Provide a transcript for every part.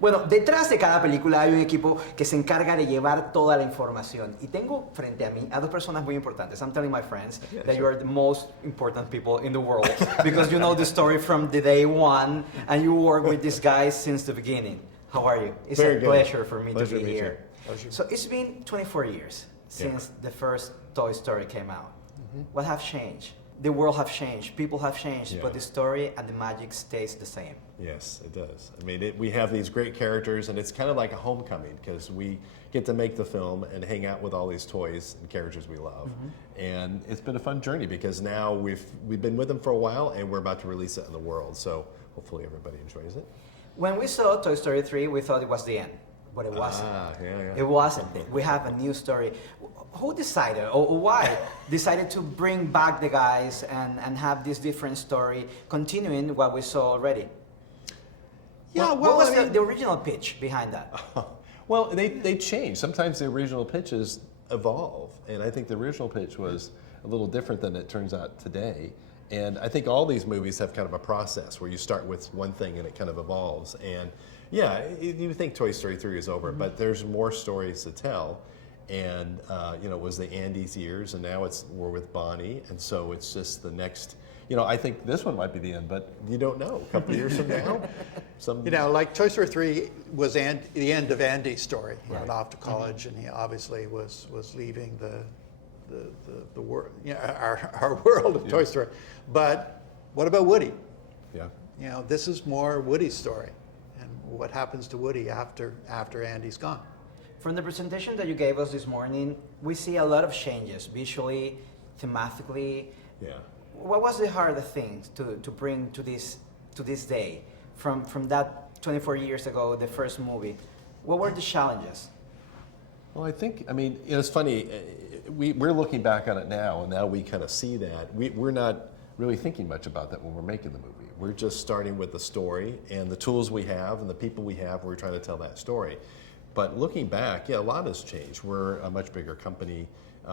Bueno, detrás de cada película hay un equipo que se encarga de llevar toda la información. Y tengo frente a mí a dos personas muy importantes. I'm telling my friends that you are the most important people in the world because you know the story from the day one and you work with these guys since the beginning. How are you? It's a pleasure for me to be here. So it's been 24 years since the first Toy Story came out. What have changed? The world have changed, people have changed, but the story and the magic stays the same. Yes, it does. I mean, we have these great characters, and it's kind of like a homecoming because we get to make the film and hang out with all these toys and characters we love. And it's been a fun journey because now we've been with them for a while, and we're about to release it in the world. So hopefully everybody enjoys it. When we saw Toy Story 3, we thought it was the end, but it wasn't. It wasn't. We have a new story. Who decided, or why decided to bring back the guys and have this different story, continuing what we saw already? Yeah, what was the original pitch behind that? Well, they change. Sometimes the original pitches evolve, and I think the original pitch was a little different than it turns out today. And I think all these movies have kind of a process where you start with one thing and it kind of evolves. And yeah, you think Toy Story 3 is over, but there's more stories to tell. And it was the Andy's years, and now we're with Bonnie, and so it's just the next. I think this one might be the end, but you don't know. A couple of years from now, like Toy Story 3 was the end of Andy's story. He went off to college, and he obviously was leaving the world, our world of Toy Story. But what about Woody? Yeah. This is more Woody's story, and what happens to Woody after Andy's gone. From the presentation that you gave us this morning, we see a lot of changes visually, thematically. Yeah. What was the hardest thing to bring to this day from that 24 years ago, the first movie? What were the challenges? Well, it's funny. We're looking back on it now, and now we kind of see that. We're not really thinking much about that when we're making the movie. We're just starting with the story and the tools we have and the people we have. We're trying to tell that story. But looking back, a lot has changed. We're a much bigger company.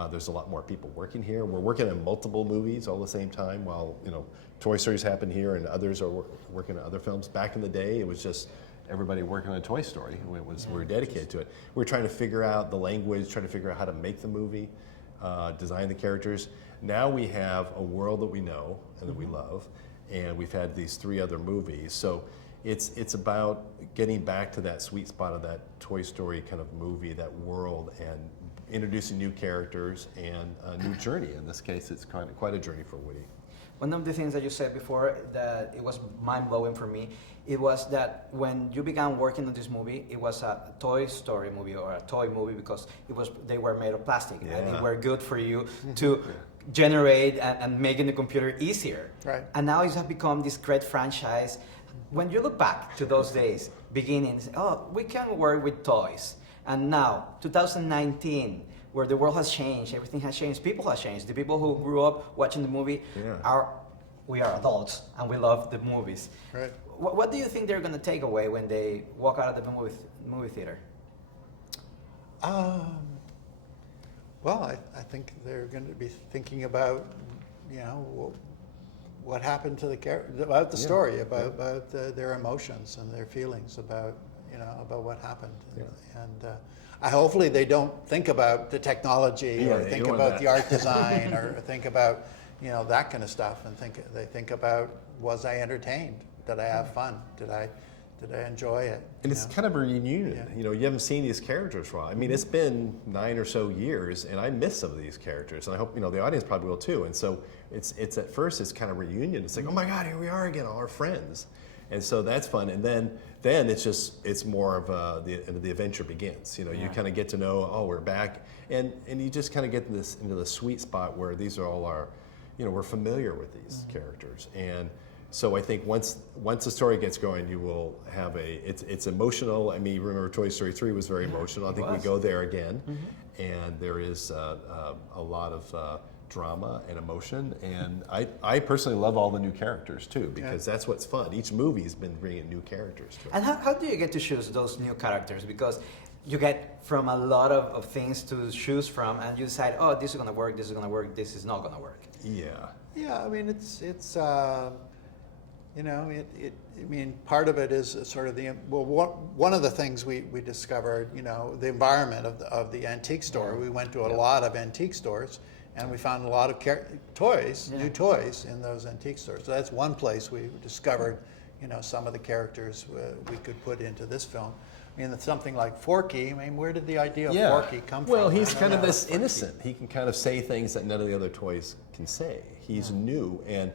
There's a lot more people working here. We're working on multiple movies all at the same time while, Toy Stories happen here and others are working on other films. Back in the day, it was just everybody working on a Toy Story. We were dedicated to it. We're trying to figure out the language, trying to figure out how to make the movie, design the characters. Now we have a world that we know and that we love, and we've had these 3 other movies. So it's about getting back to that sweet spot of that Toy Story kind of movie, that world, and introducing new characters and a new journey. In this case, it's quite a journey for Woody. One of the things that you said before that it was mind-blowing for me, it was that when you began working on this movie, it was a Toy Story movie or a toy movie because they were made of plastic and they were good for you to generate and making the computer easier. Right. And now it has become this great franchise. When you look back to those days, beginnings, we can work with toys. And now, 2019, where the world has changed, everything has changed, people have changed. The people who grew up watching the movie we are adults and we love the movies. Right. What do you think they're going to take away when they walk out of the movie theater? Well, I think they're going to be thinking about, what happened to the character, about the story, about their emotions and their feelings about what happened. And hopefully they don't think about the technology or think about the art design or think about that kind of stuff, and they think about, was I entertained? Did I have fun? Did I enjoy it? And it's kind of a reunion. You haven't seen these characters for a while. I mean, it's been 9 or so years, and I miss some of these characters, and I hope the audience probably will too. And so it's at first it's kind of reunion. It's like, oh my God, here we are again, all our friends, and so that's fun. And then it's more of the adventure begins. You kind of get to know, we're back, and you just kind of get into the sweet spot where these are all our, we're familiar with these characters. And so I think once the story gets going, you will have it's emotional. I mean, remember Toy Story 3 was very emotional. I think we go there again, and there is a lot of drama and emotion. And I personally love all the new characters too, because that's what's fun. Each movie's been bringing new characters to it. And how do you get to choose those new characters? Because you get from a lot of things to choose from, and you decide, this is going to work, this is going to work, this is not going to work. Yeah. Yeah, I mean, it's You know, I mean, part of it is sort of one of the things we discovered, you know, the environment of the antique store. We went to a lot of antique stores, and we found a lot of toys, new toys in those antique stores. So that's one place we discovered, you know, some of the characters we could put into this film. I mean, something like Forky, I mean, where did the idea of Forky come from? Well, he's kind of this innocent. He can kind of say things that none of the other toys can say. He's new, and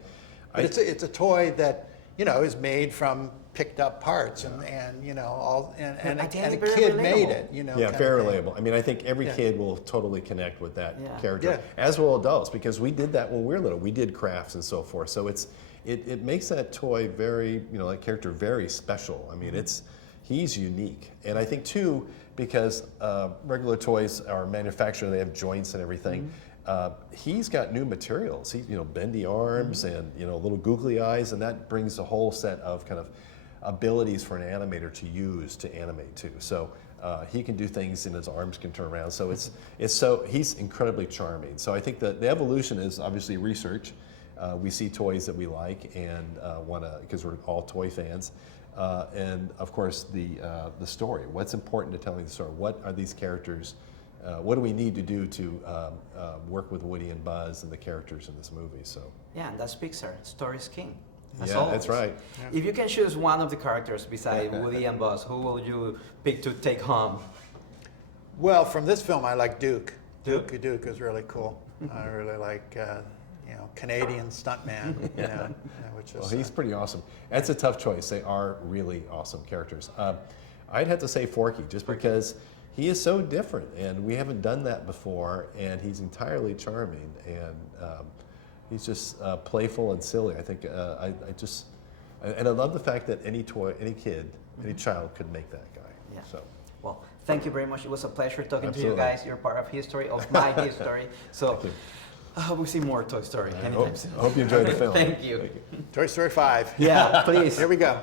but it's a toy that, you know, is made from picked up parts and you know, all and a kid made it, you know. Yeah, very relatable. I mean, I think every kid will totally connect with that character, as will adults, because we did that when we were little. We did crafts and so forth. So it makes that toy very, you know, that character very special. I mean, he's unique. And I think too, because regular toys are manufactured, they have joints and everything. He's got new materials. He, you know, bendy arms and, you know, little googly eyes, and that brings a whole set of kind of abilities for an animator to use to animate too. So he can do things, and his arms can turn around. So he's incredibly charming. So I think that the evolution is obviously research. We see toys that we like and want to, because we're all toy fans. And of course the story. What's important to telling the story? What are these characters? What do we need to do to work with Woody and Buzz and the characters in this movie? So yeah, and that's Pixar. Story is king. That's right. Yeah. If you can choose one of the characters besides Woody and Buzz, who will you pick to take home? Well, from this film, I like Duke. Duke is really cool. I really like you know, Canadian stuntman. You know, which is. Well, he's pretty awesome. That's a tough choice. They are really awesome characters. I'd have to say Forky, just because he is so different, and we haven't done that before, and he's entirely charming, and he's just playful and silly. I think and I love the fact that any kid, any child could make that guy. Yeah. So. Well, thank you very much. It was a pleasure talking to you Absolutely. guys. You're part of history, of my history. So I hope we see more Toy Story anytime soon. I hope you enjoyed the film. Thank you. Toy Story 5. Yeah, please. Here we go.